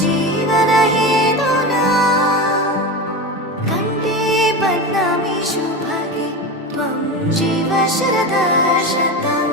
जीवनहेतुना कण्ठे पद्मामि शुभगे त्वं जीव शरदः शतम्।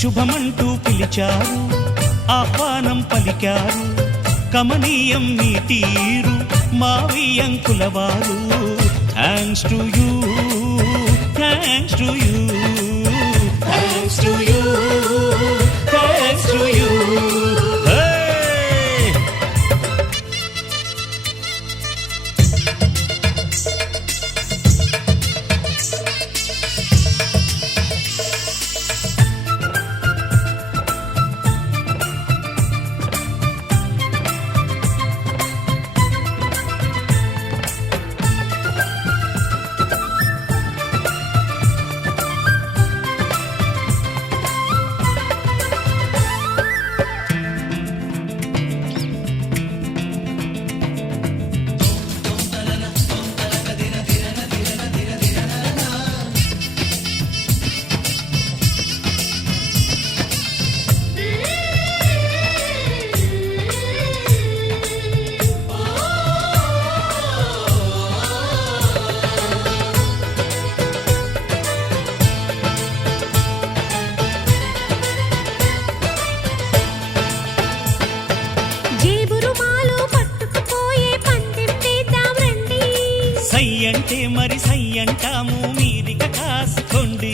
శుభమంటూ పిలిచారు, ఆహ్వానం పలికారు, కమనీయం నీ తీరు మావియంకులవారు. Thanks to you, thanks to you, thanks to you, thanks to you. అంటే మరి సై అంటాము, మీదిక కాసుకోండి.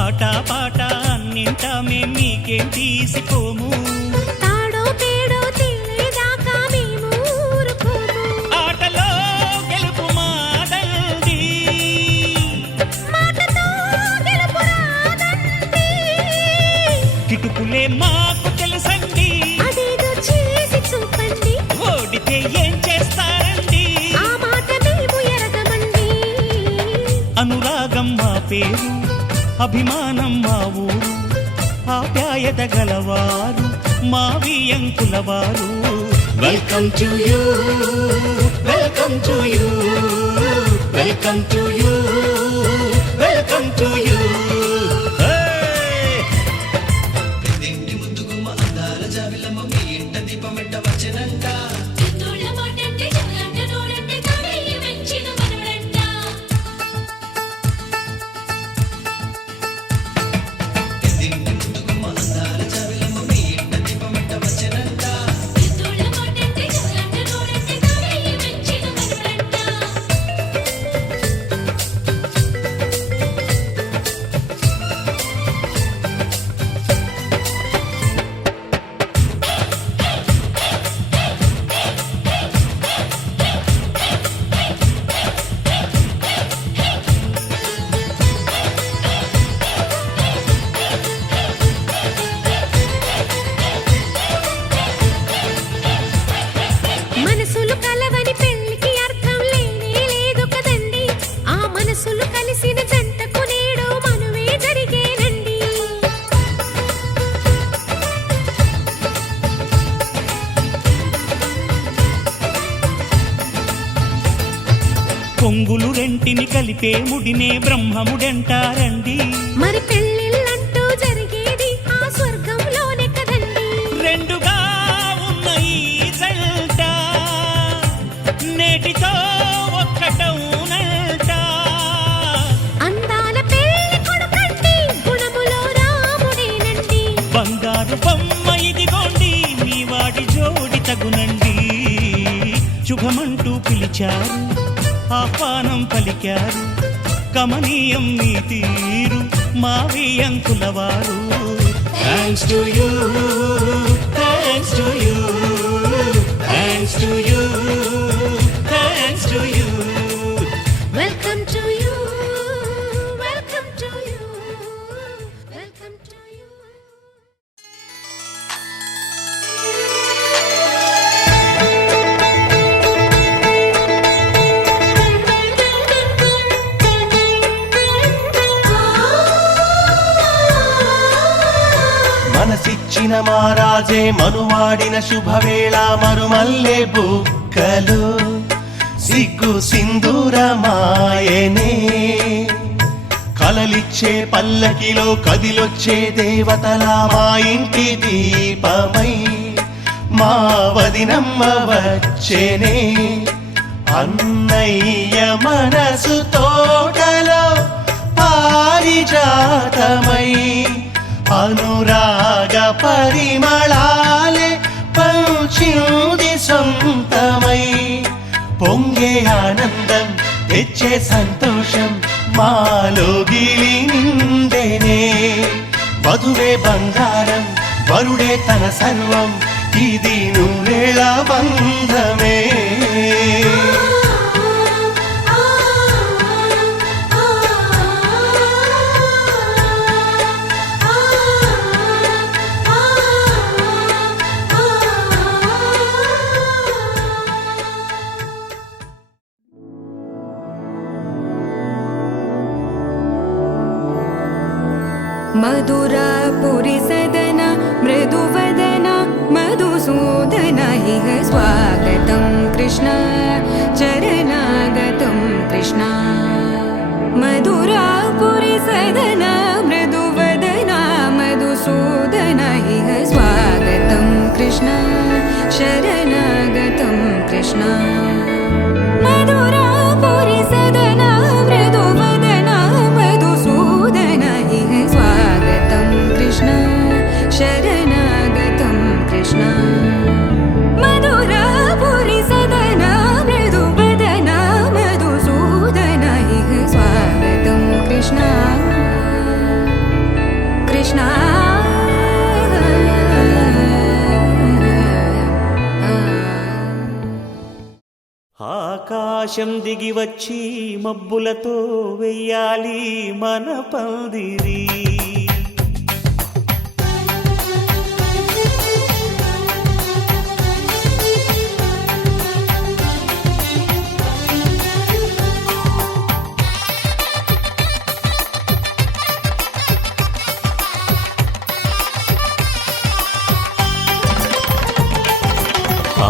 ఆట పాట అన్నింటా మేం మీకేం తీసిపోము. ఆటలో గెలుపు మాదండి, కిటుకులే మాకు తెలుసండి. ఓడితే ఏం చేస్తారండి? అనురాగం మా పేరు, అభిమానం మా ఊరు, ఆప్యాయత గలవారు మావియంకులవారు. Welcome to you, welcome to you, welcome to you, welcome to you. కొంగులు రెంటిని కలిపే ముడినే బ్రహ్మముడంటారండి. మరి పెళ్ళిళ్ళంటూ జరిగేది ఆ స్వర్గంలోనే కదండి. రెండుగా ఉన్న ఈ జంట నేటితో ఒక్కటౌనంట. అందాల పెళ్లి కొడుకండి గుణములో రాముడేనండి. బంగారు బొమ్మ ఇదిగోండి మీ వాడి జోడి తగునండి. శుభమంటూ పిలిచారు ఆహ్వానం పలికారు కమనీయం నీ తీరు మావి అంకులవారు. Thanks to you, thanks to you, thanks to you, thanks to you. Welcome to you, welcome to you, welcome to you. మనసిచ్చిన మారాజే మనువాడిన శుభవేళ మరుమల్లె బుక్కలు సిగ్గు సింధూరమాయనే. కలలిచ్చే పల్లకిలో కదిలొచ్చే దేవతలా మా ఇంటి దీపమై మా వదినమ్మ వచ్చేనే. అన్నయ్య మనసు తోటలో పారిజాతమై అనురాగ పరిమళాలే పంచింది సొంతమై. పొంగే ఆనందం తెచ్చే సంతోషం మాలోగిలి నిండేనే. వధువే బంగారం వరుడే తన సర్వం ఇది నూరేళ్ళ బంధమే. मधुरापुरी सदन मृदुवदन मधुसूदन इह स्वागतं कृष्ण चरणागतं कृष्ण. मधुरापुरी सदन मृदुवदन मधुसूदन इह स्वागतं कृष्ण शरणागतं कृष्ण. मधुरापुरी सदन मृदुवदन मधुसूदन इह स्वागतं कृष्ण शरणागतं कृष्ण. मधुरापुरी सदन मृदुवदन मधुसूदन इह स्वागतं कृष्ण कृष्ण. ఆకాశం దిగి వచ్చి మబ్బులతో వెయ్యాలి మన పందిరి.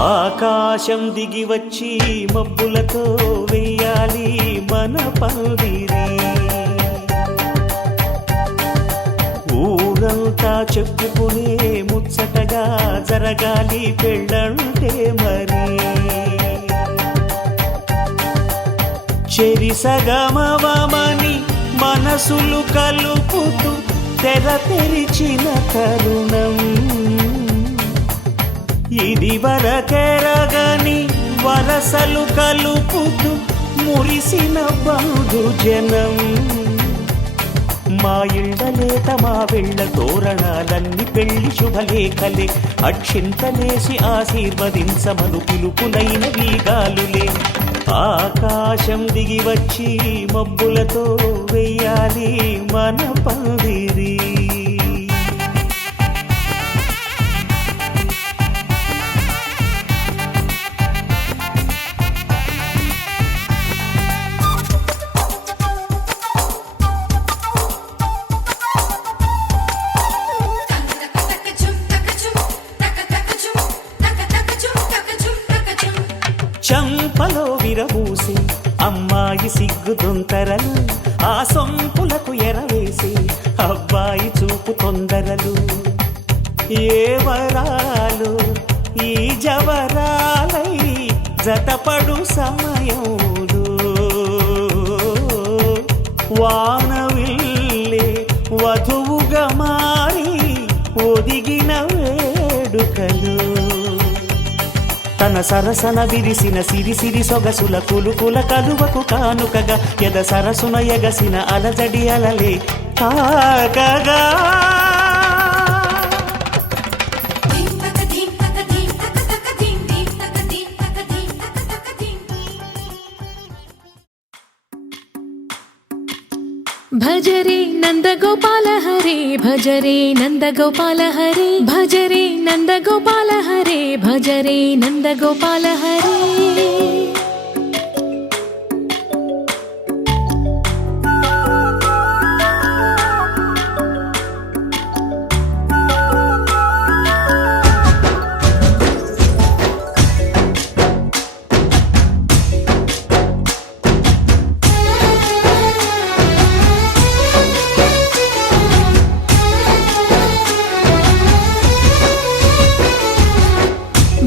ఆకాశం దిగి వచ్చి మబ్బులతో వెయ్యాలి మన పందిరి. ఊరంతా చెప్పుకునే ముచ్చటగా జరగాలి పెళ్ళంటే మరి. చెరిసగమవమని మనసులు కలుపుతూ తెర తెరిచిన తరుణం ఇది వరకెరగని వరసలు కలుపుతూ మురిసిన బంధుజనం. మా ఇళ్ళలేత మా వెళ్ళ తోరణాలన్నీ పెళ్లి శుభలేఖలే అక్షింతలేసి ఆశీర్వదించమను పిలుపులైన వీగాలులే. ఆకాశం దిగి వచ్చి మబ్బులతో వెయ్యాలి మన పందిరి. చంపలో విరబూసి అమ్మా సిగ్గుతుంతరలు ఆ సొంపులకు ఎరవేసి అబ్బాయి చూపు తొందరలు ఏ వరాలు ఈ జవరాలై జతపడు సమయంలో వానవిల్లే వధువుగా మారి ఒదిగిన వేడుకలు తన సరసన విరిసిన సిరిసిరి సొగసుల కులుకుల కలువకు కానుకగా ఎద సరసున ఎగసిన అలజడి అలలే తాకగా ధీం తక ధీం తక ధీం తక తక ధీం ధీం తక ధీం తక ధీం తక తక ధీం. భజ రే నంద గోపాల హరే భజ రే నంద గోపాల హరే భజ రే నంద గోపాల హరే భజ రే నంద గోపాల హరే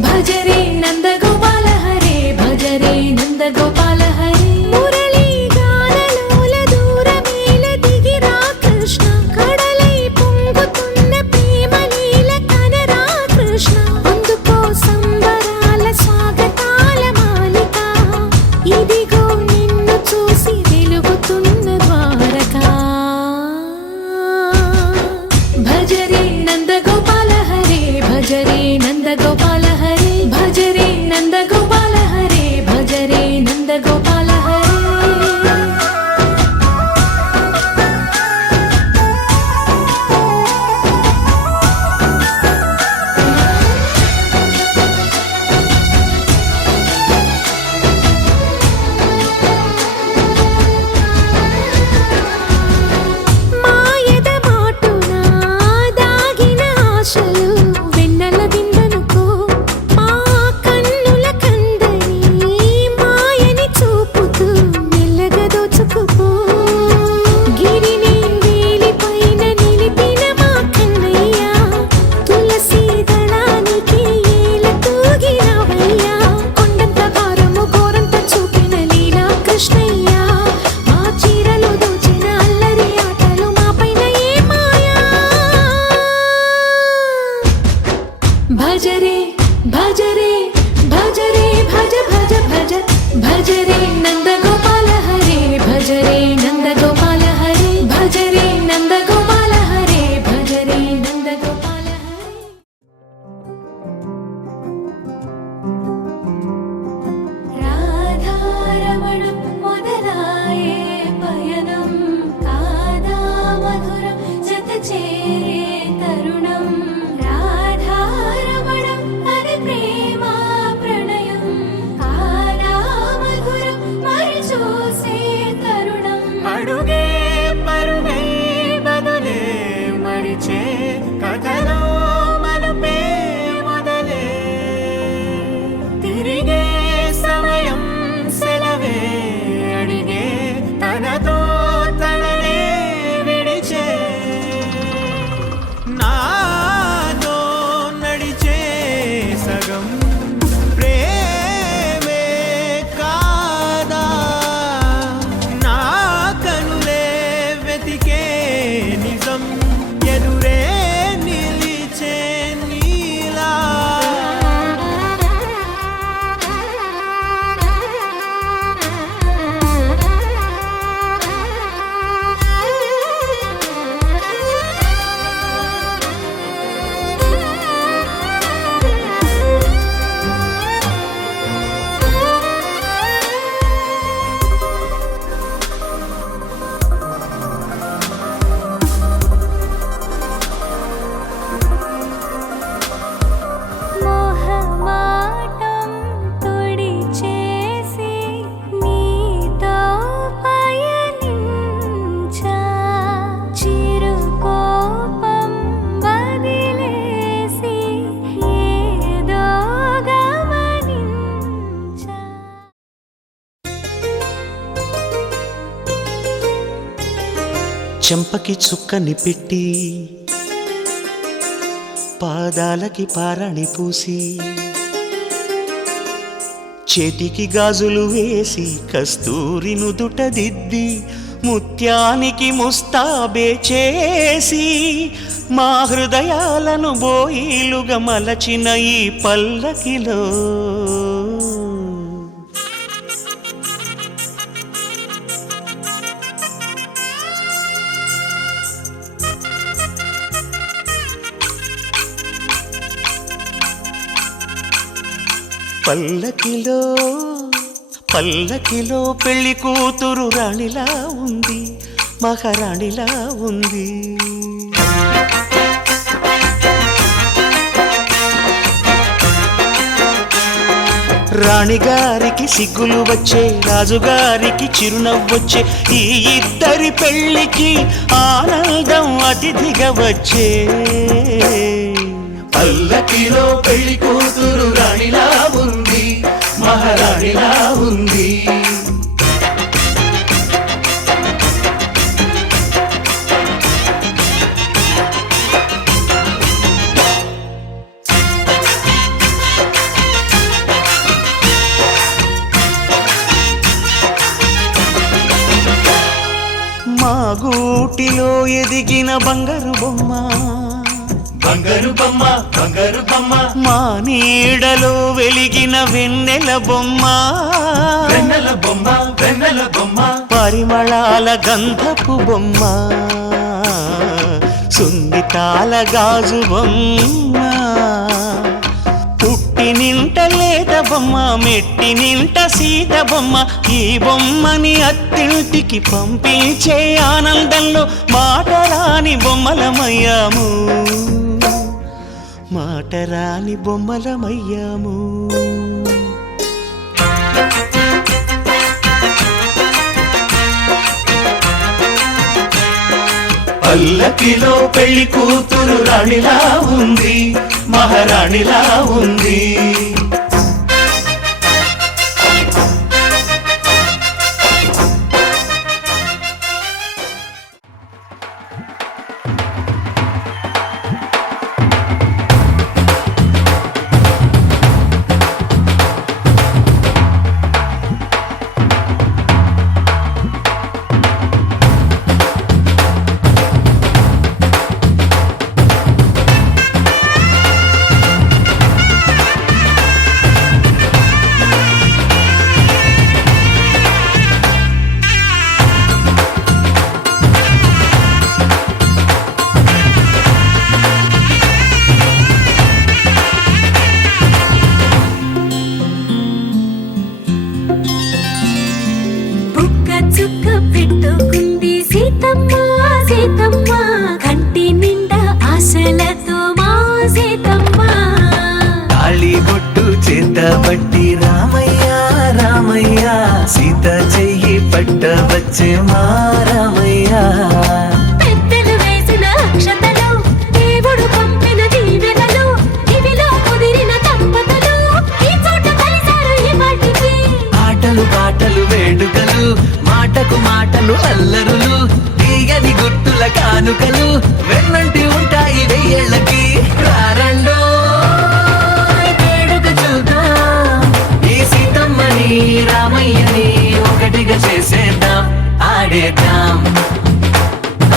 భజ రే నంద గోపాల హరే భజ రే నంద గోపాల హరే మురళీ గానలోల దూరమేల దిగిరా కృష్ణ కడలై పొంగుతున్న ప్రేమ లీల కనరా కృష్ణ అందుకో సంబరాల స్వాగతాల మాలిక ఇదిగో నిన్ను చూసి వెలుగుతున్న ద్వారకా భజ రే నంద గోపాల హరే భజ రే నంద గోపాల హరే భజ రే నంద గోపాల హరే భజ రే నంద చెంపకి చుక్కని పెట్టి పాదాలకి పారాణి పూసి చేతికి గాజులు వేసి కస్తూరి నుదుట దిద్ది ముత్యానికి ముస్తాబే చేసి మా హృదయాలను బోయిలుగా మలచిన ఈ పల్లకిలో పల్లకిలో పల్లకిలో పెళ్లి కూతురు రాణిలా ఉంది, మహారాణిలా ఉంది. రాణిగారికి సిగ్గులు వచ్చే, రాజుగారికి చిరునవ్వొచ్చే, ఈ ఇద్దరి పెళ్లికి ఆనందం అతిథిగా వచ్చే. పల్లకిలో పెళ్లి కూతురు రాణిలా ఉంది, మహారాణిలా ఉంది. మా గూటిలో ఎదిగిన బంగారు బొమ్మ, బంగారు బొమ్మ, బంగారు బొమ్మ. మా నీడలో వెలిగిన వెన్నెల బొమ్మ, వెన్నెల బొమ్మ, వెన్నెల బొమ్మ. పరిమళాల గంధపు బొమ్మ, సున్నితాల గాజు బొమ్మ. పుట్టి నింట లేత బొమ్మ, మెట్టి నింట సీత బొమ్మ. ఈ బొమ్మని అత్తింటికి పంపించే ఆనందంలో మాటరాని బొమ్మలమయ్యాము, మాటరాని బొమ్మలమయ్యాము. పల్లకిలో పెళ్లి కూతురు రాణిలా ఉంది, మహారాణిలా ఉంది. బట్టి రామయ్య రామయ్య, సీత చెయ్యి పట్టవచ్చే మా రామయ్య. పెద్దలు వేసిన అక్షతలు, దేవుడు పంపిన దీవెనలు, ఇవిలో కుదిరిన దంపతులు ఈ చోట కలిసారు ఈ వాటికి. ఆటలు పాటలు వేడుకలు, మాటకు మాటలు అల్లరులు, తీయని గుర్తుల కానుకలు వెన్నంటి ఉంటాయి వెయ్యేళ్ళకి. రారండో రామయ్యని ఒకటిగా చేసేద్దాం, ఆడేద్దాం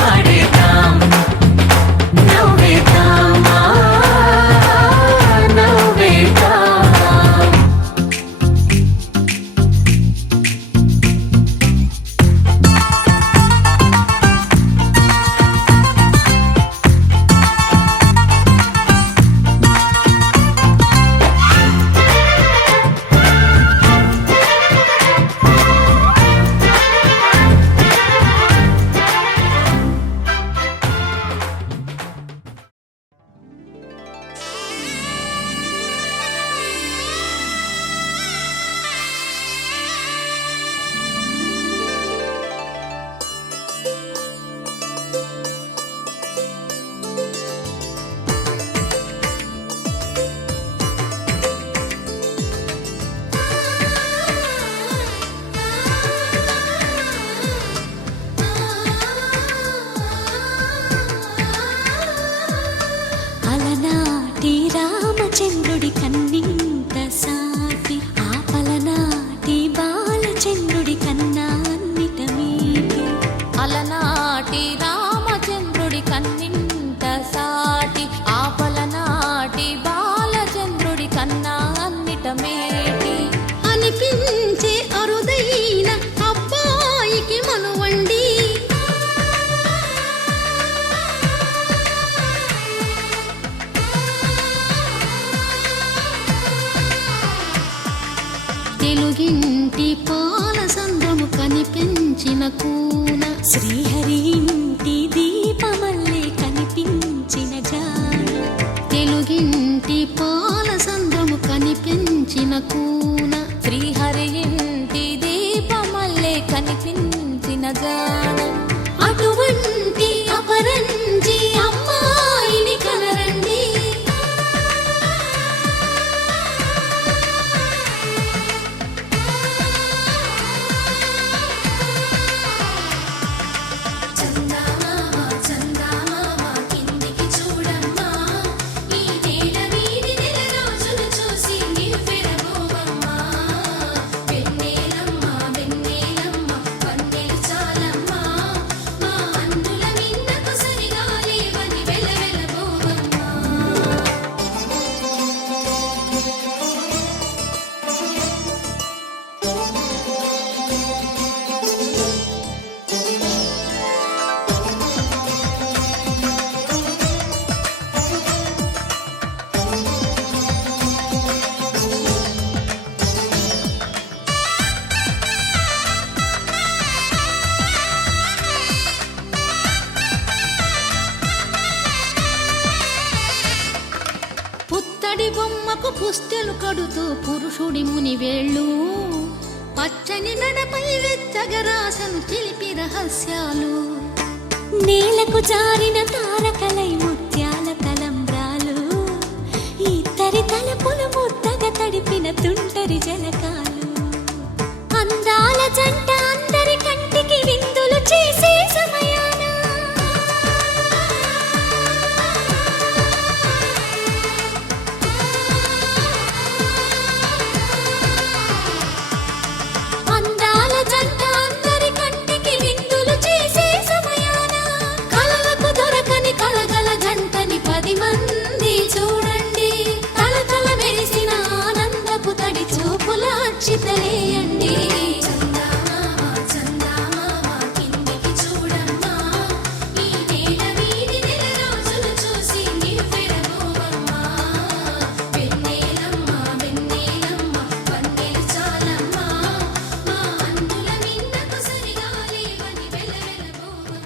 ఆడేద్దాం, నవ్వేద్దాం నవ్వేద్దాం. తెలుగింటి పాల సంద్రము కనిపించిన కూన శ్రీహరి ఇంటి దీపమల్లే కనిపించిన జాన తెలుగింటి పాల సంద్రము కనిపించిన కూన శ్రీహరి ఇంటి దీపమల్లే కనిపించిన జాన అటువంటి అపరంజి అమ్మాయిని కనరండి చందమామ చందమామ కిందికి చూడమ్మా ఈ నేల వీడి నెల రోజులు చూసి నివ్వెరబోవమ్మా వెన్నెలమ్మ వెన్నెలమ్మ వన్నెలు చాలమ్మా మా అన్నుల మిన్నకు సరిగా లేవని వెలవెలబోవమ్మా పుత్తడి బొమ్మకు పుస్తెలు కడుతూ పురుషుడి ముని వేళ్ళు పచ్చని నడపై వెచ్చగరాసను చిలిపి రహస్యాలు నేలకు జారిన తారకలై ముత్యాల తలంబ్రాలు ఇద్దరి తలపులు ముద్దగా తడిపిన తుంటరి జలకాలు అందాల జంట అందరి కంటికి విందులు చేసే సమయాన అందాల జంట అందరి కంటికి విందులు చేసే సమయాన కలలకు దొరకని కలగల జంటని 10 మంది చూడండి తలతల మెరిసిన ఆనందపు తడి చూపుల అచ్చితలేయండి చందమామ చందమామ కిందికి చూడమ్మా ఈ నేల వీడి నెల రోజులు చూసి నివ్వెరబోవమ్మా వెన్నెలమ్మ వెన్నెలమ్మ వన్నెలు చాలమ్మా మా అన్నుల మిన్నకు సరిగా లేవని వెలవెలబోవమ్మా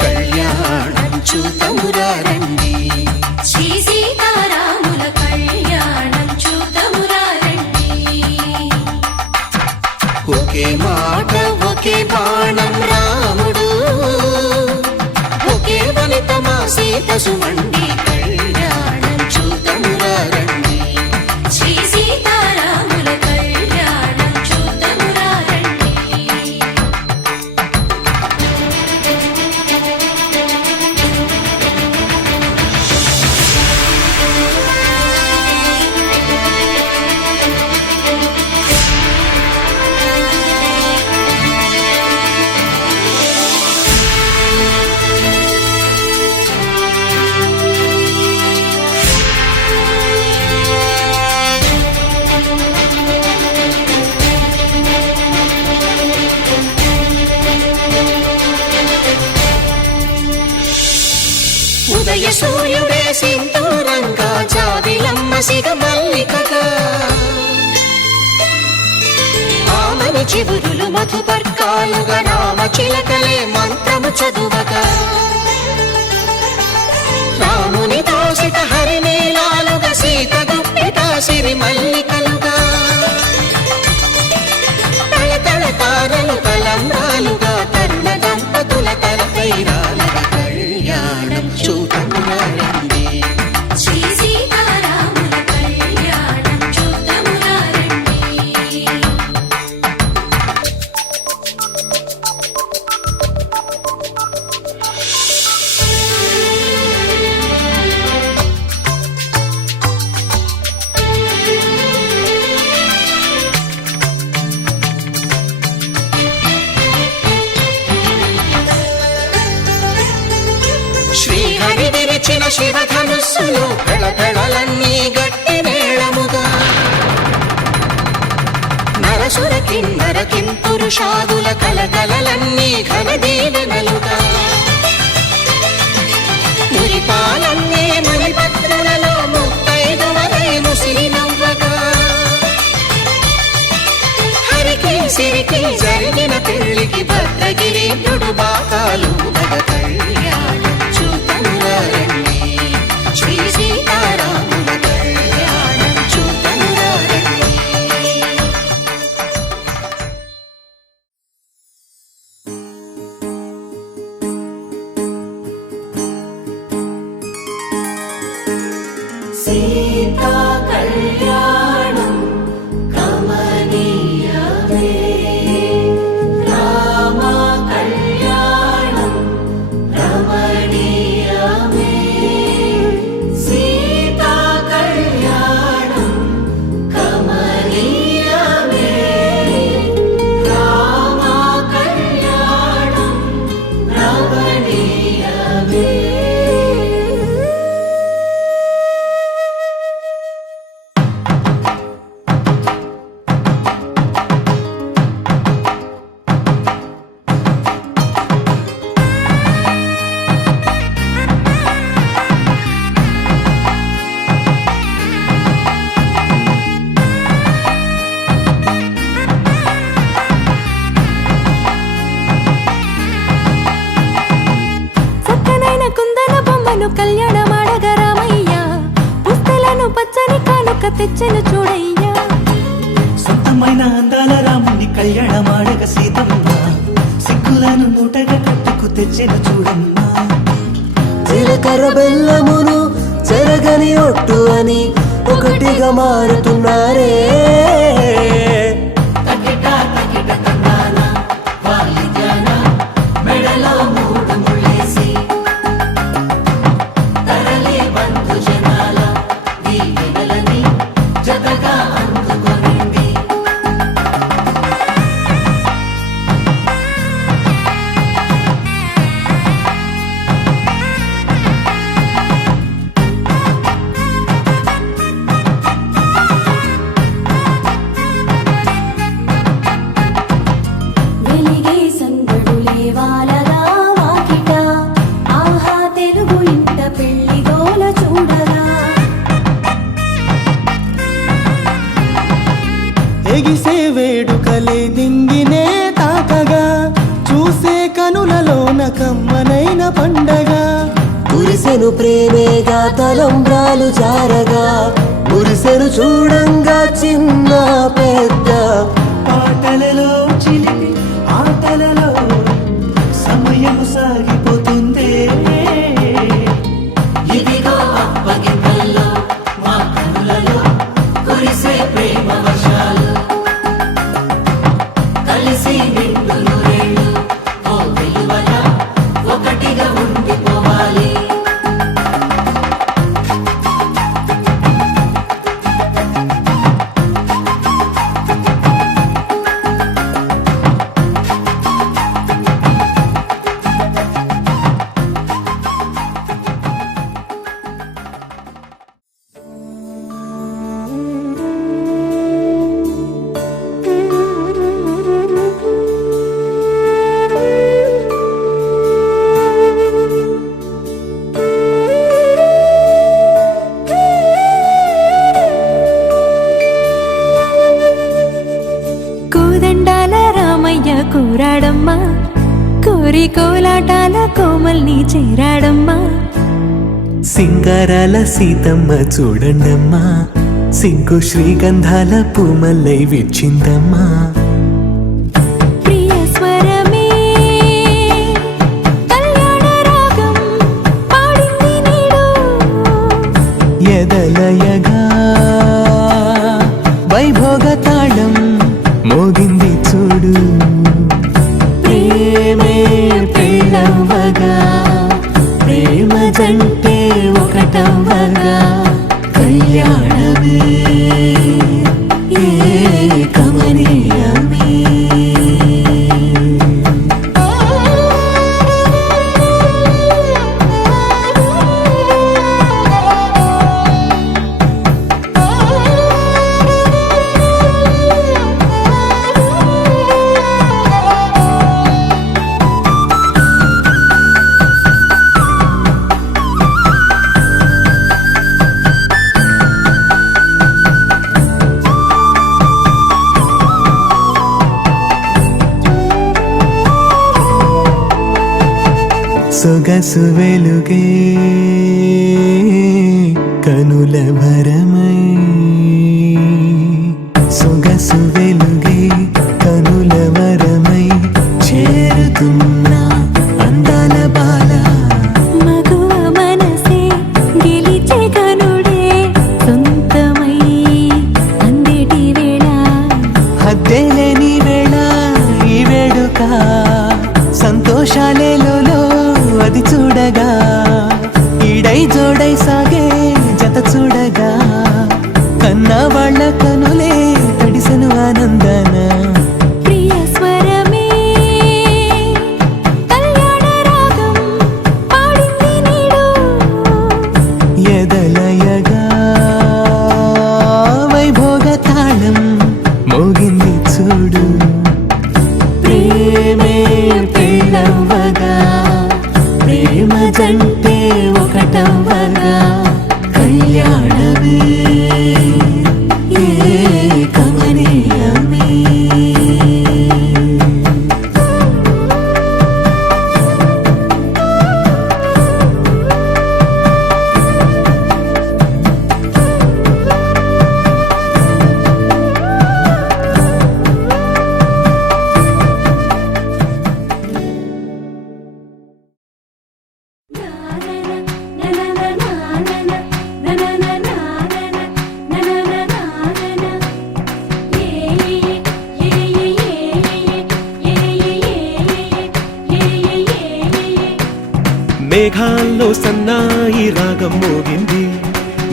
కళ్యాణం చూతమురా రండి శ్రీ సీతారాముల కళ్యాణం చూద్దామురా రండి ఒకే మాట ఒకే బాణం రాముడు ఒకే వనిత మా సీత సుమండి కళ్యాణం చూతమురా రండి శ్రీ సీతారాముల కళ్యాణం చూద్దామురా రండి ఉదయ సూర్యుడే సింధూరంగా జాబిలమ్మ సిగ మల్లికగా ఆమని చివురులు మధుపర్కాలుగా రామ చిలకలే మంత్రము చదువగా రాముని దోసిట హరినీలాలుగా సీత గుప్పిట సిరి మల్లికలుగా తళతళ తారలు తలంబ్రాలుగా తరుణ దంపతుల తలపైరాలుగా కళ్యాణం చూతమురా రండి శ్రీ సీతారాముల కళ్యాణం చూద్దామురా రండి శ్రీహరి విరిచిన శివధనుస్సులు పెళపెళలన్నీ గట్టి మేళముగా నరసుర కిన్నర కింపురుషాదుల కలకలలన్నీ ఘన దీవెనలుగా సీతారాముల కళ్యాణం చూతమురారండి శ్రీ సీతారాముల కళ్యాణం చూతమురారండి. సీతా కళ్యాణం కమనీయమే రామ కళ్యాణం రమణీయమే సీతా కళ్యాణం కమనీయమే రామ కళ్యాణం రమణీయమే. చక్కనైన కుందన బొమ్మను కళ్యాణమాడగా రామయ్య పుస్తలను పచ్చని కానుక తెచ్చెను చూడయ్యా. సొంతమైన అందాల రాముని కళ్యాణమాడగ సీతమ్మ సిగ్గులను మూటగా కట్టుకు తెచ్చెను చూడమ్మా. జీలకర్ర బెల్లమును చెరగని ఒట్టు అని ఒకటిగా మారుతున్నారే. మెడలో మూడు ముళ్ళేసి తరలి బంధు జనాల దీవెనలని జతగా అందుకొనింది. వెలిగే సందడులే వాలగా వాకిట ఆహా తెలుగు ఇంట పెళ్లి గోల చూడగా. ఎగిసే వేడుకలే దింగినే తాకగా చూసే కనులలోన కమ్మనైన పండగ. కురిసెను ప్రేమేగా తలంబ్రాలు జారగా మురిసెను చూడంగా చిన్న పెద్ద. పాటలలో చిలిపి ఆటలలో సమయము సాగిపోతుందే. ఇదిగో అప్పగింతల్లో మా కనులలో కురిసే ప్రేమ వర్షాలు కలిసి నిండులు రేళ్ళు ఓ విలువల ఒకటిగా ఉండిపోవాలి. కోదండాల రామయ్య కూరాడమ్మా కోరి కోలాటాల కోమల్ని చేరాడమ్మా. సింగారాల సీతమ్మ చూడండమ్మా సింకు శ్రీగంధాల పూమల్లై విచ్చిందమ్మా. ప్రియ స్వరమే కళ్యాణ రాగం పాడింది నేడు. ఎదలయగా వైభోగ తాళం మోగింది చూడు. ప్రేమే పెళ్ళవ్వగా ప్రేమ జంటే ఒకటవ్వగా కళ్యాణమే కమనీయమే. సొగసు వెలుగే కనుల భరమై సొగసు వెలుగే కనుల వరమై చేరుతున్నా అందాల బాల మగువ మనసే గెలిచే కనుడే సొంతమై అందేటి వేళ హద్దేలేని వేళ ఈ వేడుక సంతోషాలేలో అది చూడగా ఈడై జోడై సాగే జత చూడగా కన్నా వాళ్ళ కనులే తడిసెను ఆనందన ప్రియ స్వరమే కళ్యాణ రాగం పాడింది నీడు ఎదలయగా వైభోగ తాళం మోగింది చూడు ప్రేమే పెళ్ళవ్వగా ప్రేమ జంటే ఒకటవ్వగా కళ్యాణమే కమనీయమే మేఘాల్లో సన్నాయి రాగం మోగింది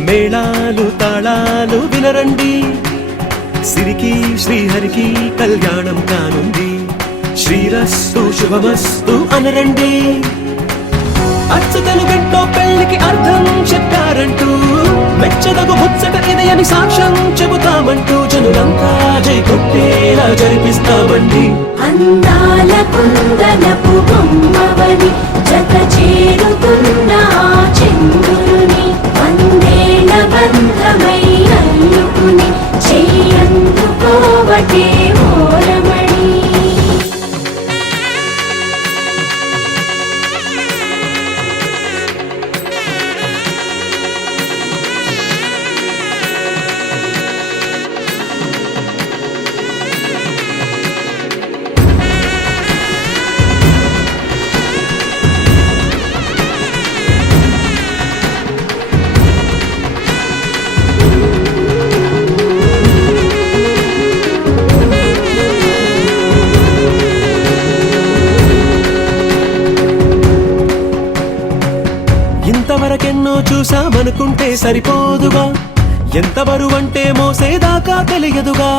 మేళాలు తాళాలు వినరండి సిరికి శ్రీహరికి కళ్యాణం కానుంది శ్రీరస్తు శుభమస్తు అనరండి అచ్చతలు గంటో పెళ్లికి అర్థం చెప్పారంటూ మెచ్చదగు ముచ్చట ఇది అని సాక్ష్యం చెబుతామంటూ జనులంతా జై కొట్టేలా జరిపిస్తామండి అందాల కుందనపు బొమ్మవని జత చేరుతున్న ఆ చంద్రుని వందేళ్ల బంధమై అల్లుకుని చెయ్యందుకోవటే ఓరమణి ఇంతవరకెన్నో చూసామనుకుంటే సరిపోదుగా ఎంత బరువంటే మోసేదాకా తెలియదుగా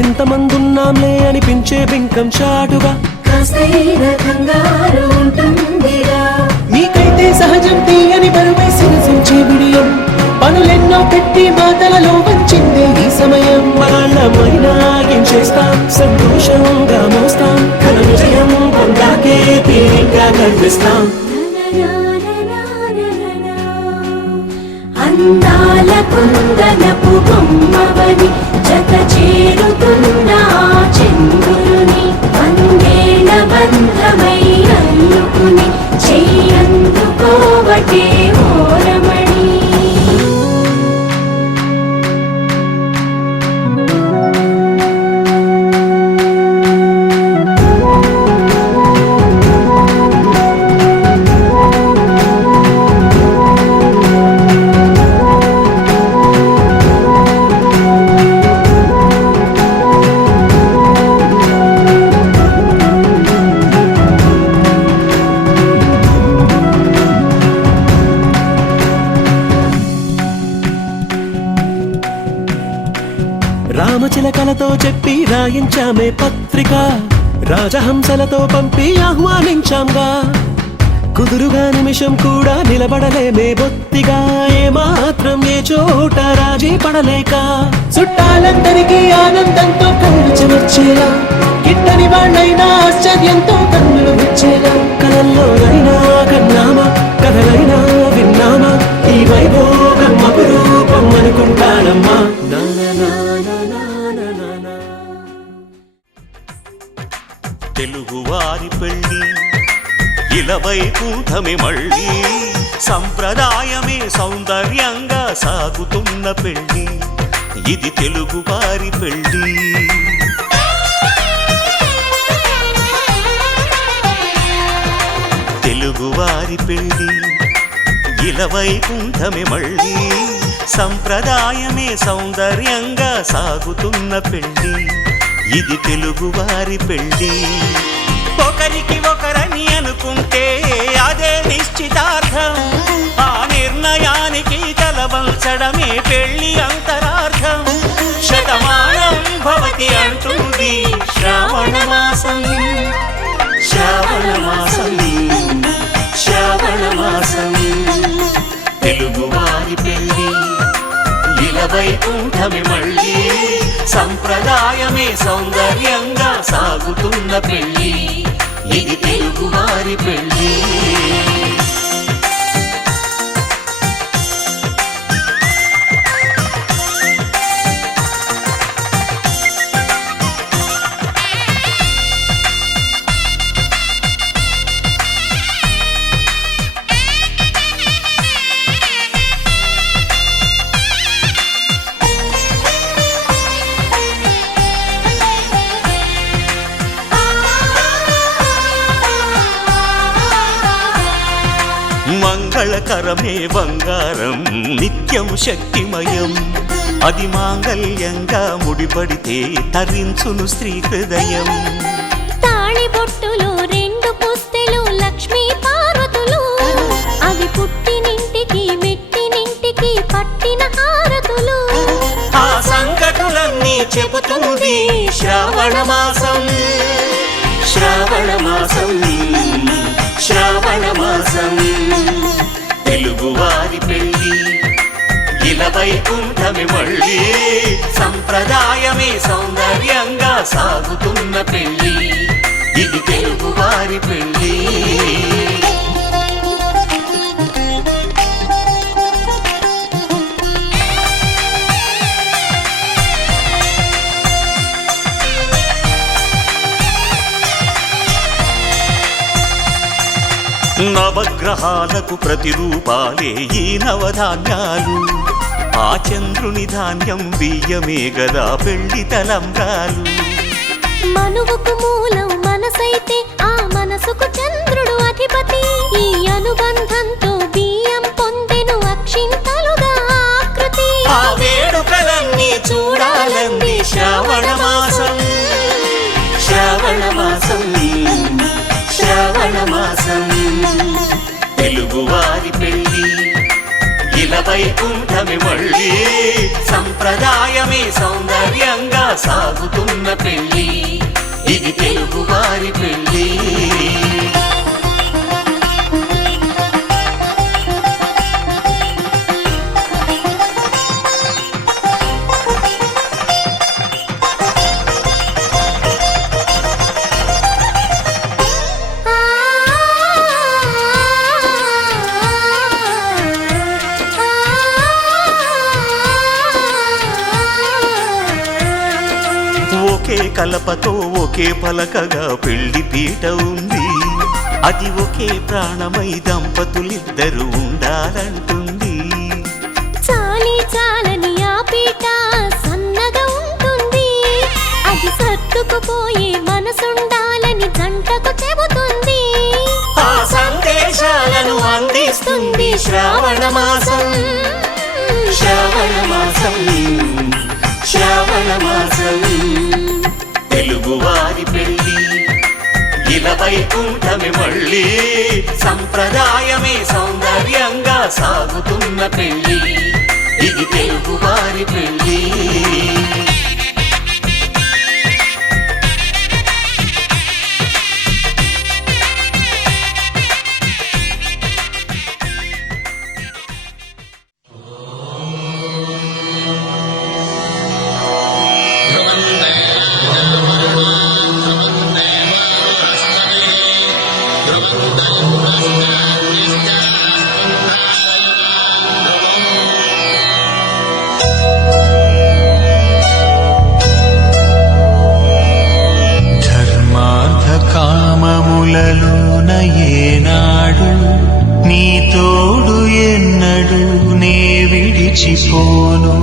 ఇంతమందున్నాంలే అనిపించే బింకం చాటుగా కాస్తైన కంగారు ఉంటుందిరా నీకైతే సహజం తీయని బరువై సిరసించే విడియం పనులెన్నో పెట్టి మాటలలో వంచిందే ఈ సమయం వాళ్ళమైనా ఏం చేస్తాం సంతోషంగా మోస్తాం ఘన విజయం పొందాకే తీరిగ్గా కనిపిస్తాం అందాల కుందనపు బొమ్మవని జత చేరుతున్న ఆ చంద్రుని వందేళ్ల బంధమై అల్లుకుని చెయ్యందుకోవటే ఓరమణి రామచిలకలతో చెప్పి రాయించామే పత్రిక రాజహంసలతో పంపి ఆహ్వానించాంగా కుదురుగా నిమిషం కూడా నిలబడలేమే బొత్తిగా ఏమాత్రం ఏ చోట రాజీ పడలేక చుట్టాలందరికీ ఆనందంతో కళ్ళు చెమర్చేలా గిట్టని వాళ్ళైనా ఆశ్చర్యంతో కన్నులు వచ్చేలా కలల్లోనైనా కన్నామా కథలైనా విన్నామా ఈ వైభోగం అపురూపం అనుకుంటానమ్మా తెలుగువారి పెళ్లి ఇలవై వైకుంఠమే మళ్ళీ సంప్రదాయమే సౌందర్యంగా సాగుతున్న పెళ్ళి ఇది తెలుగు వారి పెళ్ళి తెలుగువారి పెళ్ళి ఇలా వైకుంఠమే మళ్ళీ సంప్రదాయమే సౌందర్యంగా సాగుతున్న పెళ్ళి ఇది తెలుగువారి పెళ్ళి ఒకరికి ఒకరని అనుకుంటే అదే నిశ్చితార్థం ఆ నిర్ణయానికి తలవంచడమే పెళ్ళి అంతరార్థం శతమానం భవతి అంటుంది శ్రావణ మాసం శ్రావణ మాసం శ్రావణ మాసం తెలుగువారి పెళ్ళి ఇలా వైకుంఠమే మళ్ళీ సంప్రదాయమే సౌందర్యంగా సాగుతున్న పెళ్ళి ఇది తెలుగువారి పెళ్ళి మంగళకరమే బంగారం నిత్యం శక్తిమయం అది మాంగళ్యంగా ముడిపడితే తరించును స్త్రీ హృదయం తాళిబొట్టులో రెండు పుస్తెలు లక్ష్మీ పార్వతులు అవి పుట్టినింటికి మెట్టినింటికి పట్టిన హారతులు ఆ సంకటులన్నీ చెబుతుంది శ్రావణ మాసం శ్రావణ మాసం శ్రావణ మాసం తెలుగువారి పెళ్ళి ఇలా వైకుంఠమే మళ్ళీ సంప్రదాయమే సౌందర్యంగా సాగుతున్న పెళ్ళి ఇది తెలుగువారి పెళ్ళి నవగ్రహాలకు ప్రతిరూపాలే ఈ నవధాన్యాలు ఆ చంద్రుని ధాన్యం బియ్యమే గదా పెళ్లి తలంబ్రాలు మనువుకు మూలం మనసైతే ఆ మనసుకు చంద్రుడు అధిపతి ఈ అనుబంధంతో బియ్యం పొందెను అక్షింతలుగా ఆకృతి ఆ వేడుకలన్నీ చూడాలంది శ్రావణ మాసం శ్రావణ మాసం శ్రావణ మాసం తెలుగువారి పెళ్ళి ఇలా వైకుంఠమే మళ్ళీ సంప్రదాయమే సౌందర్యంగా సాగుతున్న పెళ్ళి ఇది తెలుగువారి పెళ్ళి ఒకే కలపతో ఒకే పలకగా పెళ్లి పీట ఉంది అది ఒకే ప్రాణమై దంపతులిద్దరు ఉండాలంటుంది చాలి చాలని ఆ పీట సన్నగా ఉంటుంది అది సర్దుకుపోయే మనసుండాలని జంటకు చెబుతుంది ఆ సందేశాలను అందిస్తుంది శ్రావణ మాసం శ్రావణ మాసం శ్రావణ మాసం తెలుగువారి పెళ్ళి ఇలా వైకుంఠమే మళ్ళీ సంప్రదాయమే సౌందర్యంగా సాగుతున్న పెళ్ళి ఇది తెలుగువారి పెళ్ళి నిలిచిపోను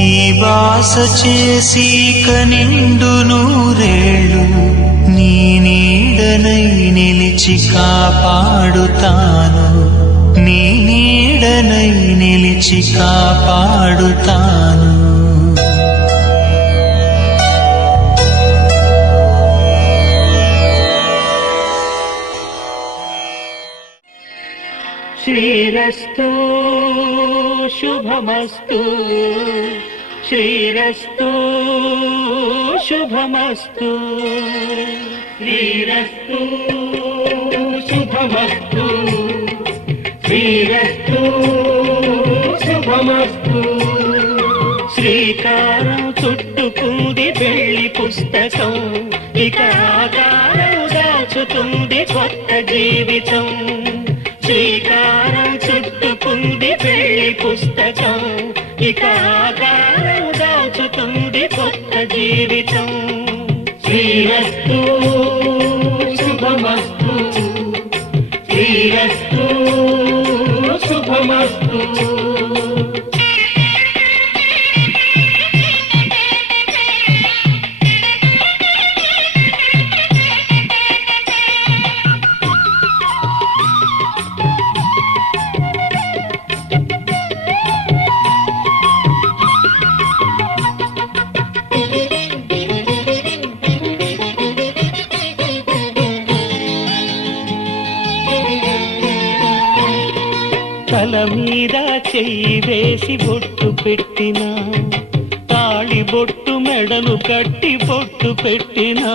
ఈ బాస చేసి కనిండు నూరేళ్ళు నీ నీడనై నిలిచి కాపాడుతాను నీ నీడనై నిలిచి కాపాడుతాను శ్రీరస్తు శుభమస్తు శ్రీరస్తు శుభమస్తు శ్రీరస్తు శుభమస్తు శ్రీరస్తు శుభమస్తు శ్రీకారం చుట్టుకుంది వెళ్లి పుస్తకం ఇక ఆకారం దాచుతుంది కొత్త జీవితం శ్రీకారం చుట్టుకుంది పెళ్లి పుస్తకం ఇక ఆకారం దాచుతుంది కొత్త జీవితం శ్రీరస్తు శుభమస్తు శ్రీరస్తు శుభమస్తు తల మీద చెయ్యి వేసి బొట్టు పెట్టినా తాళి బొట్టు మెడను కట్టి బొట్టు పెట్టినా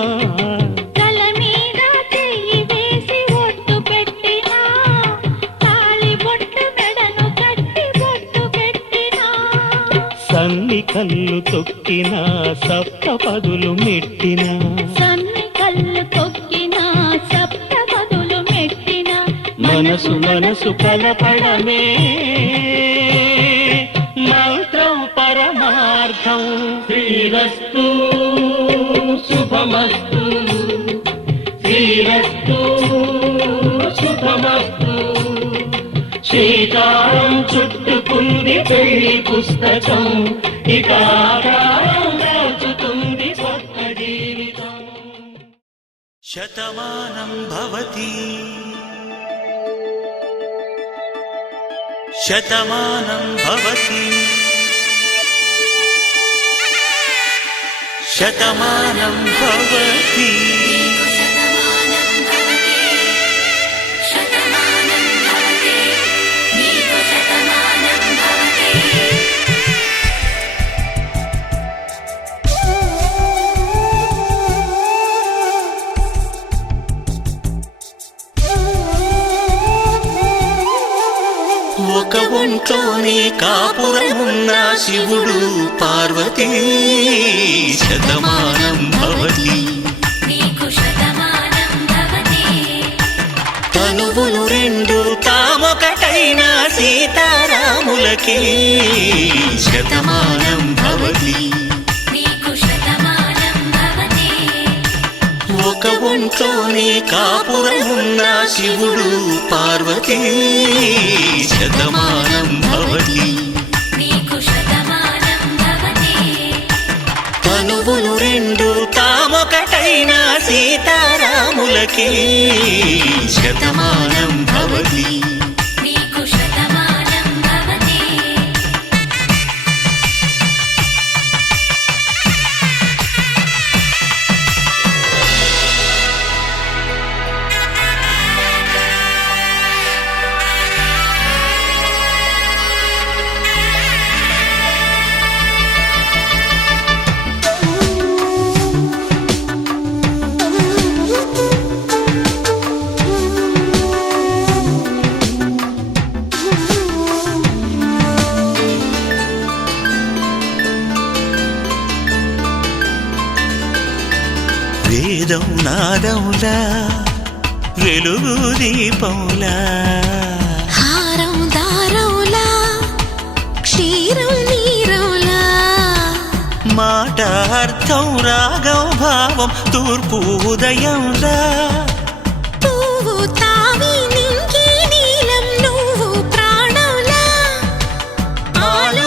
తల మీద చెయ్యి వేసి బొట్టు పెట్టినా తాళి బొట్టు మెడను కట్టి బొట్టు పెట్టినా సన్ని కళ్ళు తొక్కినా సప్త పదులు మెట్టినా సన్ని కళ్ళు తొక్కినా సప్త పదులు మెట్టినా మనసు మనసు కలపడమే మంత్రం పరమార్థం శ్రీరస్తు శుభమస్తు శ్రీరస్తు శుభమస్తు శ్రీకారం చుట్టుకుంది పెళ్లి పుస్తకం ఇక ఆకారం దాచుతుంది కొత్త జీవితం శతమానం భవతి శతమానం భవతి శతమానం భవతి శతమానం భవతి శతమానం భవతి నీకు శతమానం భవతి ఒక ఒంట్లోనే కాపురమున్న శివుడు పార్వతీ శతమానం భవతి నీకు శతమానం భవతి తనువులు రెండు తామొకటైన సీతారాములకి శతమానం భవతి నీకు శతమానం భవతి ఒక ఒంట్లోనే కాపురమున్న శివుడు పార్వతీ శతమానం భవతి నీకు శతమానం భవతి తనువులు రెండు తామొకటైన సీతారాములకి శతమానం భవతి నీకు శతమానం భవతి వేదం నాదములా వెలుగు దీపంలా హారం దారంలా క్షీరం నీరంలా మాట అర్థం రాగం భావం తూర్పు ఉదయంలా పువ్వు తావి నింగి నీలం నువ్వు ప్రాణంలా ఆలో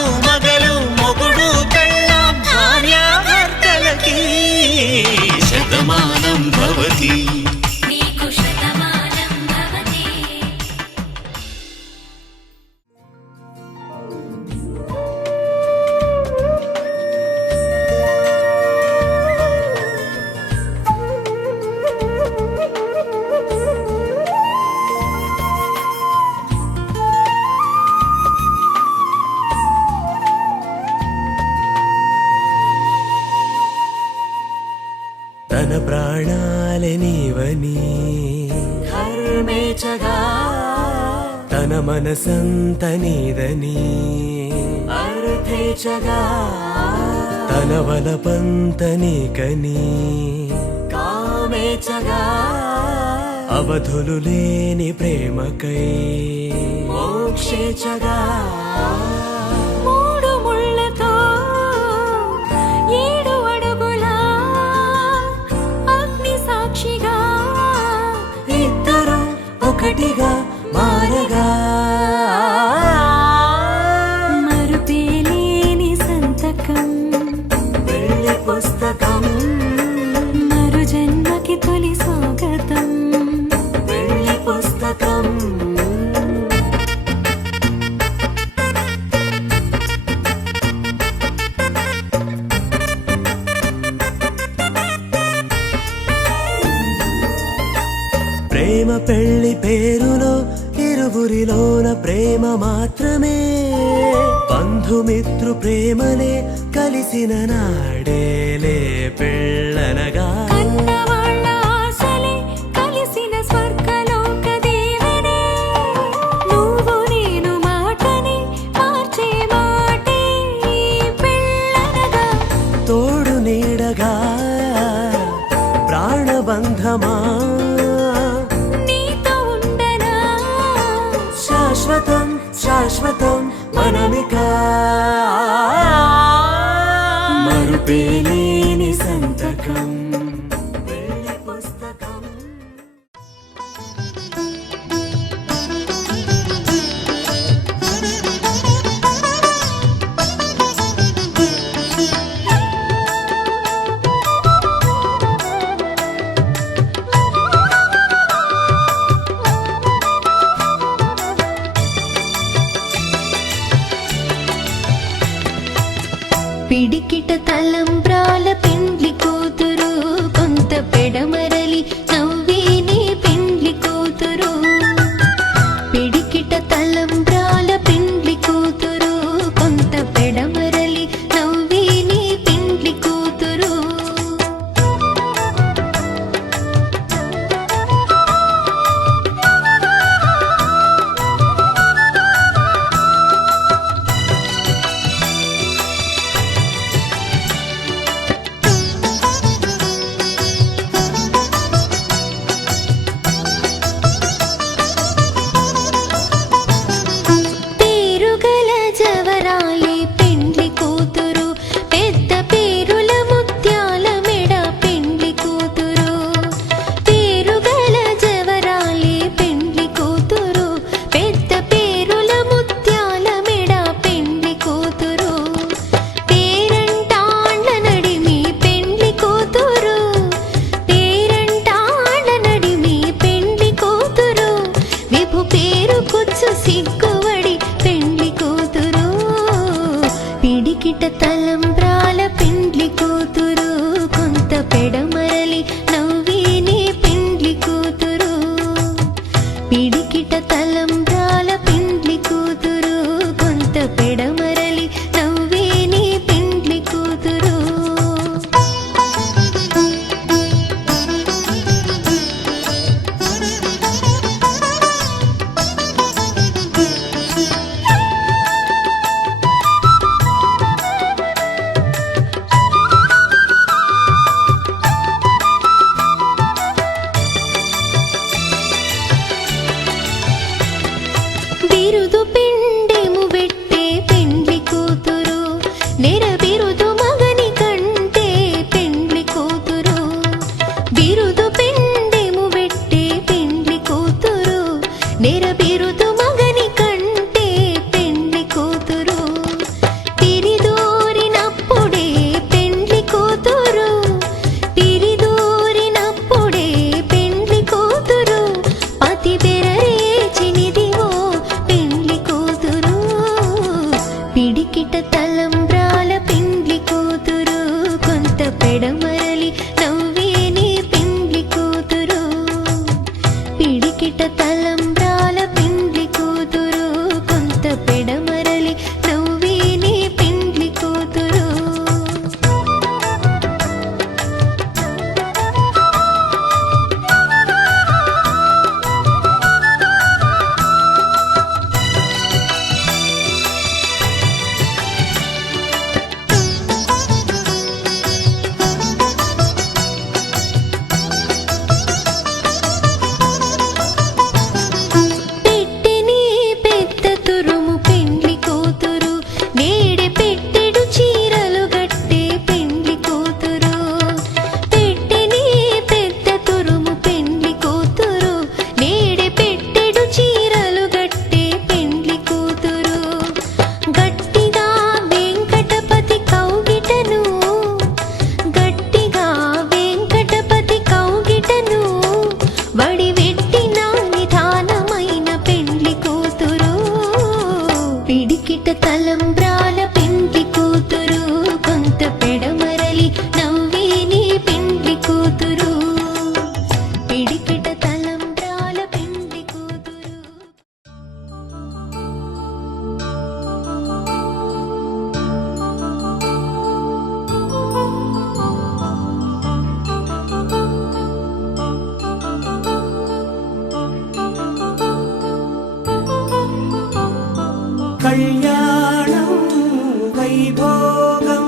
మన మనసంత నీదని అర్థేచగా తన వలపంత నీకని కామేచగా అవధులు లేని ప్రేమకై మోక్షేచగా మూడు ముళ్ళతో 7 అడుగుల అగ్ని సాక్షిగా ఇద్దరు ఒకటిగా మారగా మరుపేలేని సంతకం వెళ్ళి పుస్తకం మరు జన్మకి తొలి స్వాగతం వెళ్ళి పుస్తకం ప్రేమ పెళ్లి పేరులో ఇరువురిలోన ప్రేమ మాత్రమే బంధుమిత్రు ప్రేమలే కలిసిన నాడేలే పెళ్ళనగా కన్నవాళ్ళ ఆశలే కలిసిన స్వర్గలోక దీవెనే నువ్వు నేను మాటని మార్చే మాటే పెళ్ళనగా తోడు నీడగా ప్రాణబంధమా నీతో ఉండనా శాశ్వతం శాశ్వతం మనమిక మరుపేలేని సంతకం వెళ్ళి పుస్తకం పిడికిట తలంబ్రాల పెండ్లి కూతురు కొంత పెడమరలి నవ్విని పెండ్లి కూతురు పిడికిట తలంబ్రాల పెండ్లి కూతురు కొంత పెడమరలి నవ్విని పెండ్లి కూతురు పేరుగల జవరాలి పెండ్లి కూతురు పెద్ద పేరుల ముత్యాల మెడ పెండ్లి కూతురు పేరుగల జవరాలి పెండ్లి కూతురు పెద్ద పేరుల ముత్యాల మెడ పెండ్లి కూతురు పేరంటాళ్ళ నడిమి పెండ్లి కూతురు పేరంటాళ్ళ నడిమి పెండ్లి కూతురు విభు పేరు కుచ్చు సిగ్గువడి పెండ్లి కూతురు పిడికిట తలంబ్రాల పెండ్లి కూతురు కొంత పెడమరలి నవ్విని పెండ్లి కూతురు పిడికిట తలంబ్రాల పెండ్లి కూతురు కొంత పెడమరలి నవ్విని పెండ్లి కూతురు బిరుదు పిండెము పెట్టే పెండ్లి కూతురు నెర బిరుదు మగని కంటే పెండ్లి కూతురు బిరుదు పిండెము పెట్టే పెండ్లి కూతురు నెర బిరుదు మగని కంటే పెండ్లి కూతురు పిరిదోరినప్పుడే పెండ్లి కూతురు పిరిదోరినప్పుడే పెండ్లి కూతురు పతి బెరరేచినిదివో పెండ్లి కూతురు పిడికిట తలంబ్రాల పెండ్లి కూతురు కొంత పెడమరలి నవ్వేని పెండ్లి కూతురు పిడికిట తలంబ్రాల పెండ్లి కళ్యాణం వైభోగం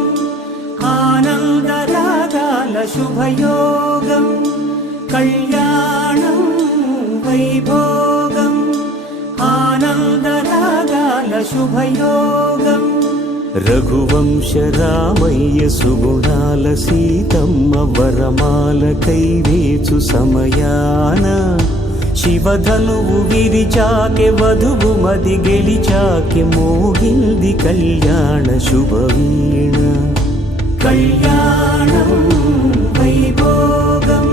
ఆనందరాగాల శుభయోగం కళ్యాణం వైభోగం ఆనందరాగాల శుభయోగం రఘువంశ రామయ్య సుగుణాల సీతమ్మ వరమాల కైవేచు సమయాన శివధనువు విరిచాకె వధువు మది గెలిచాకె మోగింది కళ్యాణ శుభవీణ కళ్యాణం వైభోగం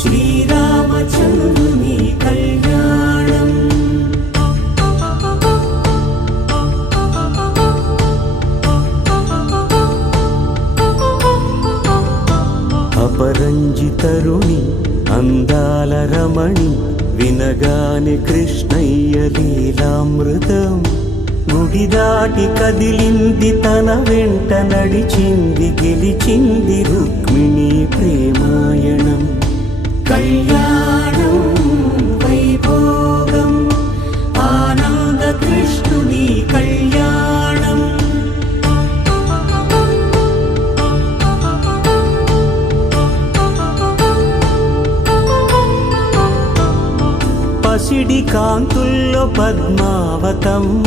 శ్రీరామచంద్రుని కళ్యాణం అపరంజి తరుణి అందాల రమణి వినగానే కృష్ణయ్య లీలామృతం గుడి దాటి కదిలింది తన వెంట నడిచింది గెలిచింది రుక్మిణి ప్రేమాయణం కళ్యాణం వైభోగం ఆనంద కృష్ణుని కళ్యాణం పసిడి కాంతుల్లో పద్మావతమ్మ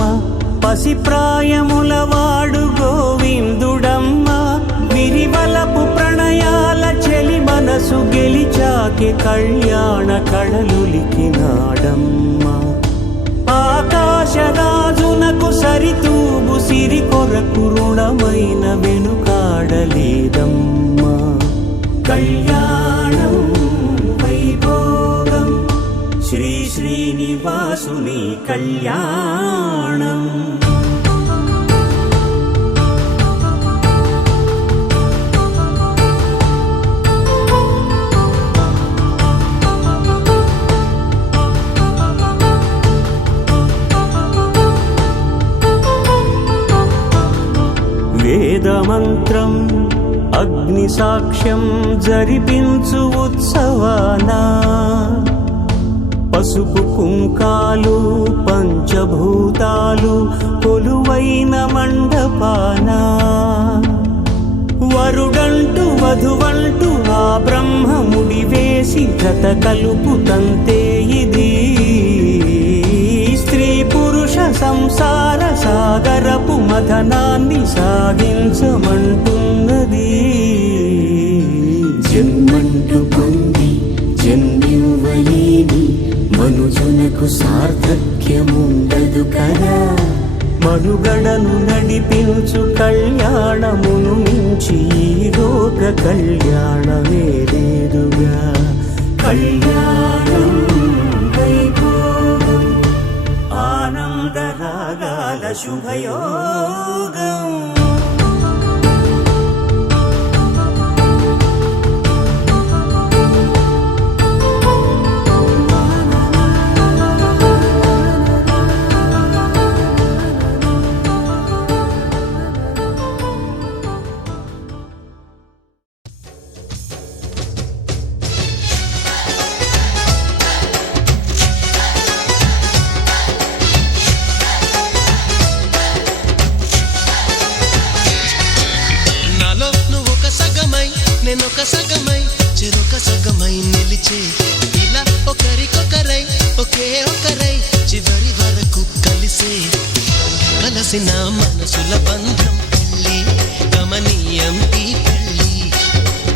పసిప్రాయముల వాడు గోవిందుడమ్మ విరివలపు ప్రణయాల చెలి మనసు గెలిచాకె కళ్యాణ కళలులికినాడమ్మ ఆకాశరాజునకు సరితూగు సిరి కొరకు రుణమైన వెనుకాడలేదమ్మా కళ్యాణం వైభోగం శ్రీ శ్రీనివాసుని కళ్యాణం వేదమంత్రం అగ్ని సాక్ష్యం జరిపించు ఉత్సవానా పసుపు కుంకాలు పంచభూతాలు కొలువైన మండపానా వరుడంటూ వధువంటూ ఆ బ్రహ్మముడి వేసి జత కలుపుతంతే ఇది స్త్రీ పురుష సంసార సాగరపు మథనాన్ని సాగించమంటున్నది జన్మంటూ పొంది జన్మివ్వలేని మనుజునకు సార్థక్యముండదు కదా మనుగడను నడిపించు కళ్యాణమును మించి ఈ లోక కళ్యాణమే లేదుగా కళ్యాణం వైభోగం ఆనందరాగాల శుభయోగం నేనొక సగమై చెరొక సగమై నిలిచే ఇలా ఒకరికొకరై ఒకే ఒకరై చివరి వరకు కలిసే కలసిన మనసుల బంధం పెళ్ళి గమనీయం ఈ పెళ్ళి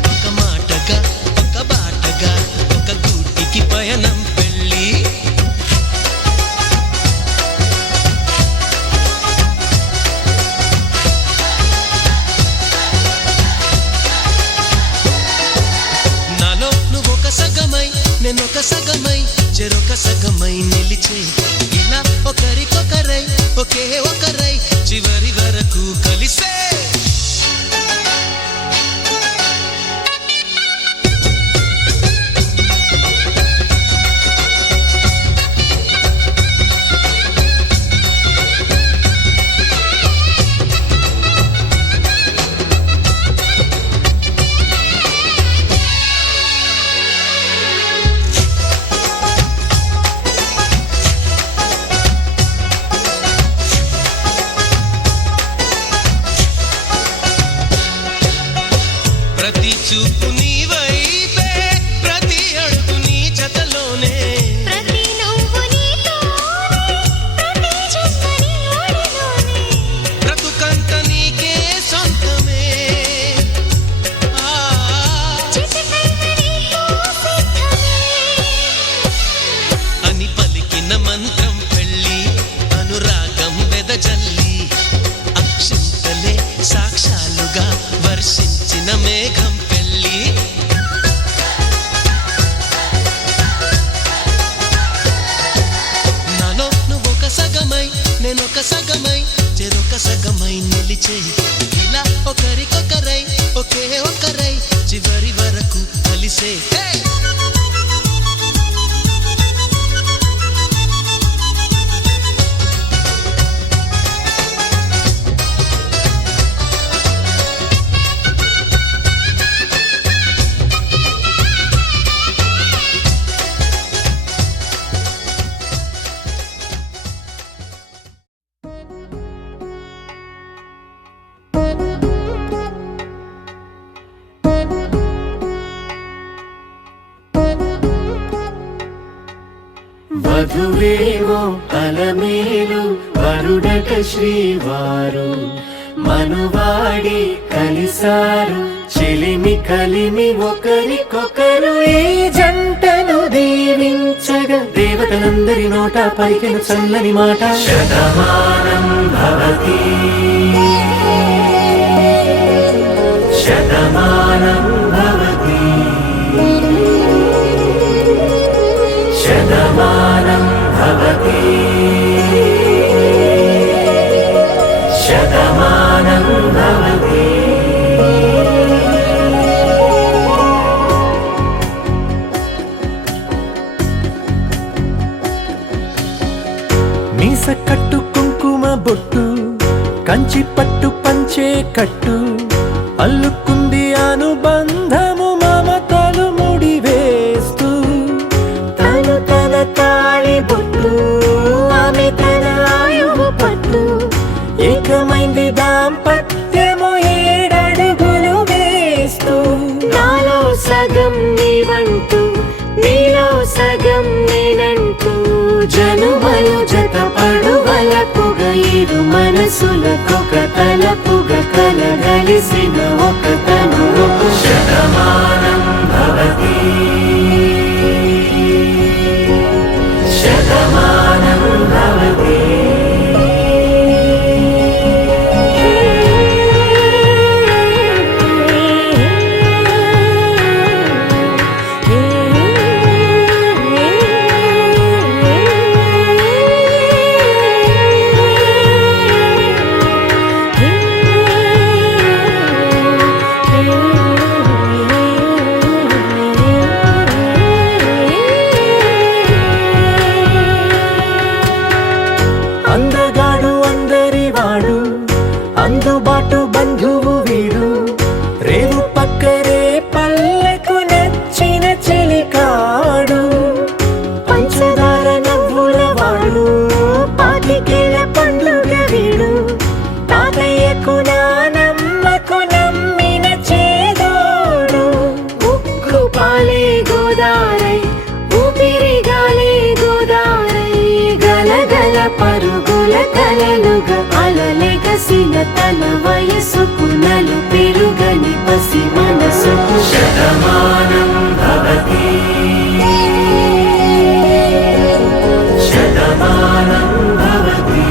ఒక మాటగా ఒక బాటగా ఒక గూటికి పయనం పెళ్ళి నేనొక సగమై చెరొక సగమై నిలిచే ఇలా ఒకరికొకరై ఒకే ఒకరై చివరి వరకు వెదజల్లి అక్షింతలే సాక్ష్యాలుగా వర్షించిన మేఘం పెళ్ళి నాలో నువ్వొక సగమై నేనొక సగమై చెరొక సగమై నిలిచే ఇలా ఒకరికొకరై ఒకే ఒకరై చివరి వరకు కలిసే వధువేమో అలమేలు వరుడట శ్రీవారు మనువాడి కలిసారు చెలిమి కలిమి ఒకరికొకరు ఈ జంటను దీవించగా దేవతలందరి నోట పలికిన చల్లని మాట శతమానం భవతి శతమానం భవతి శతమానం భవతి శతమానం భవతి మీస కట్టు కుంకుమ బొట్టు కంచి పట్టు పంచే కట్టు అల్లుకుంది అనుబంధము మమతలు ముడివేస్తూ తను తన తాళి బొట్టు ఆమె తన ఆయువు పట్టు ఏకమైంది దాంపత్యము 7 అడుగులు వేస్తూ నాలో సగం నీవంటూ నీలో సగం నేనంటూ జనుమలు జత పడువలపుగ ఇరు మనసులకొక తలపుగ కలగలిసిన ఒక తను శతమానం భవతి శతమానం భవతి అందగాడు అందరివాడు అందుబాటు బంధువు వీడు రేవు పక్కరే పల్లెకు నచ్చిన చెలికాడు పంచదార నవ్వుల వాడు పాతికేల పండుగ వీడు తాతయ్యకు నానమ్మకు నమ్మిన చేదోడు ఉక్కు పాలే గోదారై ఊపిరిగాలే గోదారై గలగల పరుగుల కలలుగా అలలెగసిన తన వయసుకు నలు పెరుగని పసి మనసుకు శతమానం భవతి శతమానం భవతి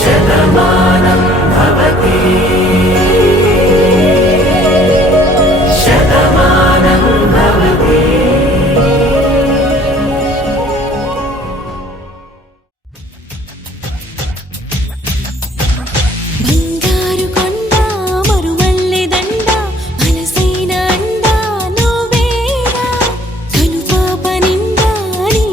శతమానం భవతి శతమానం భవతి బంగారు కొండ మరువల్లె దండ మనసైన అండ నువ్వేరా కనుపాప నిండా నీ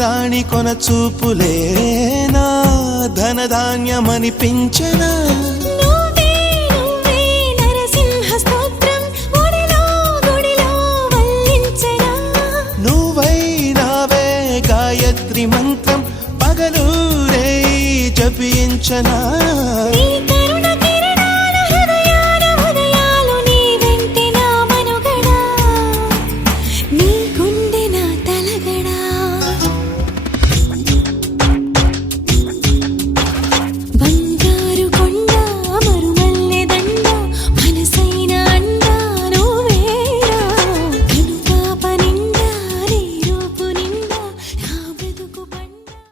వనరాణి కొన చూపులేనా ధనధాన్యమనిపించనా నువ్వే నువ్వే నరసింహ స్తోత్రం ఒడిలో గుడిలో వల్లించనా నువ్వై నావే గాయత్రి మంత్రం పగలు రే జపించనా నీ